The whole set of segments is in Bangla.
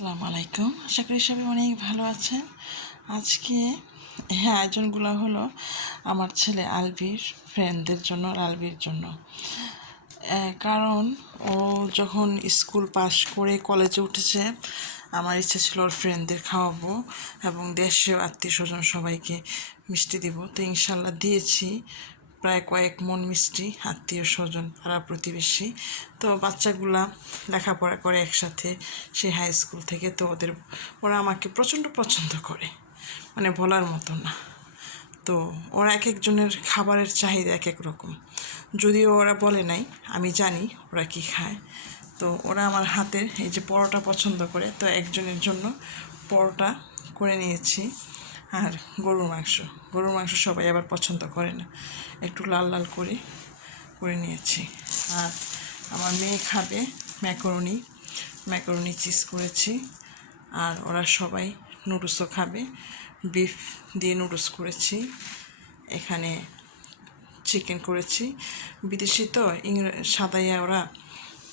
আসসালামু আলাইকুম। আশা করি সবাই অনেক ভালো আছেন। আজকে হ্যাঁ আয়োজনগুলো হলো আমার ছেলে আলবির ফ্রেন্ডদের জন্য আর আলবির জন্য কারণ ও যখন স্কুল পাশ করে কলেজে উঠেছে, আমার ইচ্ছা ছিল ওর ফ্রেন্ডদের খাওয়াবো এবং দেশীয় আত্মীয় স্বজন সবাইকে মিষ্টি দিব। তো ইনশাল্লাহ দিয়েছি। প্রায় কয়েক মন মিষ্টি, আত্মীয় স্বজন, পাড়া প্রতিবেশী। তো বাচ্চাগুলা লেখাপড়া করে একসাথে সেই হাই স্কুল থেকে, তো ওদের, ওরা আমাকে প্রচণ্ড পছন্দ করে। মানে বলার মতো না। তো ওরা এক একজনের খাবারের চাহিদা এক এক রকম। যদিও ওরা বলে নাই, আমি জানি ওরা কি খায়। তো ওরা আমার হাতের এই যে পরোটা পছন্দ করে, তো একজনের জন্য পরোটা করে নিয়েছি। আর গরুর মাংস। গরুর মাংস সবাই আবার পছন্দ করে না। একটু লাল লাল করে করে নিয়েছি। আর আমার মেয়ে খাবে ম্যাকরনি। ম্যাকরনি চিজ করেছি। আর ওরা সবাই নুডলসও খাবে। বিফ দিয়ে নুডলস করেছি। এখানে চিকেন করেছি। বিদেশি তো, ইংরে, সাদাইয়া ওরা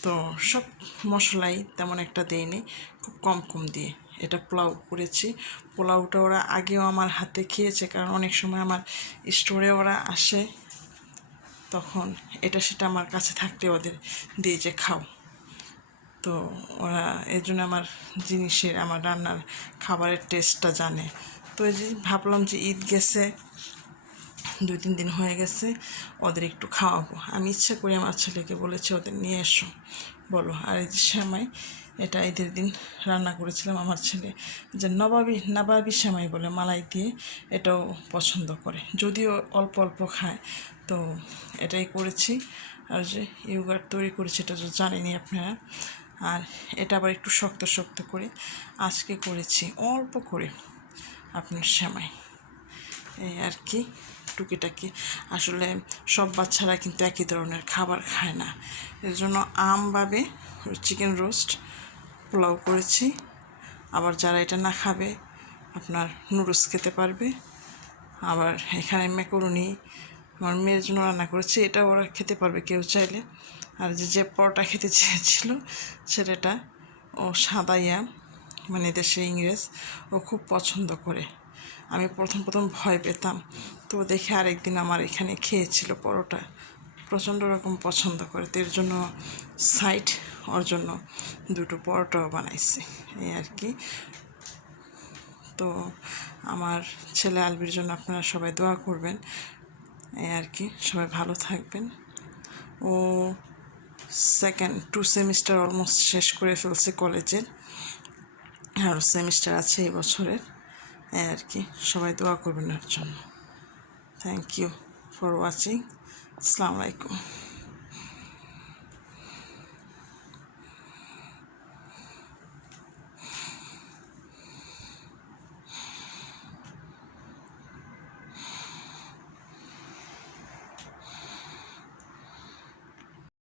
তো সব মশলাই তেমন একটা দেয়নি। খুব কম কম দিয়ে। এটা পোলাও করেছি। পোলাওটা ওরা আগেও আমার হাতে খেয়েছে, কারণ অনেক সময় আমার স্টোরে ওরা আসে, তখন এটা সেটা আমার কাছে থাকতে ওদের দিয়ে যে খাও। তো ওরা এর জন্য আমার জিনিসের, আমার রান্নার খাবারের টেস্টটা জানে। তো এই যে ভাবলাম যে ঈদ গেছে দুই তিন দিন হয়ে গেছে, ওদের একটু খাওয়াবো। আমি ইচ্ছা করে আমার ছেলেকে বলেছি, ওদের নিয়ে এসো। বলো, আর এই যে শ্যামাই, এটা ঈদের দিন রান্না করেছিলাম আমার ছেলে। যে নবাবি নবাবি শ্যামাই বলে মালাই দিয়ে এটাও পছন্দ করে। যদিও অল্প অল্প খায়, তো এটাই করেছি। আর যে ইউগার তৈরি করেছি, এটা তো জানেনি আপনারা। আর এটা আবার একটু শক্ত শক্ত করে আজকে করেছি, অল্প করে আপনার শ্যামাই। এই আর কি। টুকিটাকি আসলে সব বাচ্চারা কিন্তু একই ধরনের খাবার খায় না। এর জন্য আমভাবে চিকেন রোস্ট পোলাও করেছি। আবার যারা এটা না খাবে, আপনার নুডলস খেতে পারবে। আবার এখানে ম্যাকরনি, আমার মেয়ের জন্য রান্না করেছি, এটা ওরা খেতে পারবে কেউ চাইলে। আর যে যে পরোটা খেতে চেয়েছিল সেটা ও সাদাইয়া মানে দেশে ইংরেজ, ও খুব পছন্দ করে। আমি প্রথম প্রথম ভয় পেতাম। তো দেখে আরেকদিন আমার এখানে খেয়েছিল পরোটা। প্রচণ্ড রকম পছন্দ করে। তো এর জন্য সাইড ওর জন্য দুটো পরোটাও বানাইছি। এই আর কি। তো আমার ছেলে আলবির জন্য আপনারা সবাই দোয়া করবেন। এই আর কি। সবাই ভালো থাকবেন। ও সেকেন্ড টু সেমিস্টার অলমোস্ট শেষ করে ফেলছে কলেজের আরও সেমিস্টার আছে এই বছরের। এই আর কি। সবাই দোয়া করবেন জন্য। থ্যাংক ইউ ফর ওয়াচিং আসসালামু আলাইকুম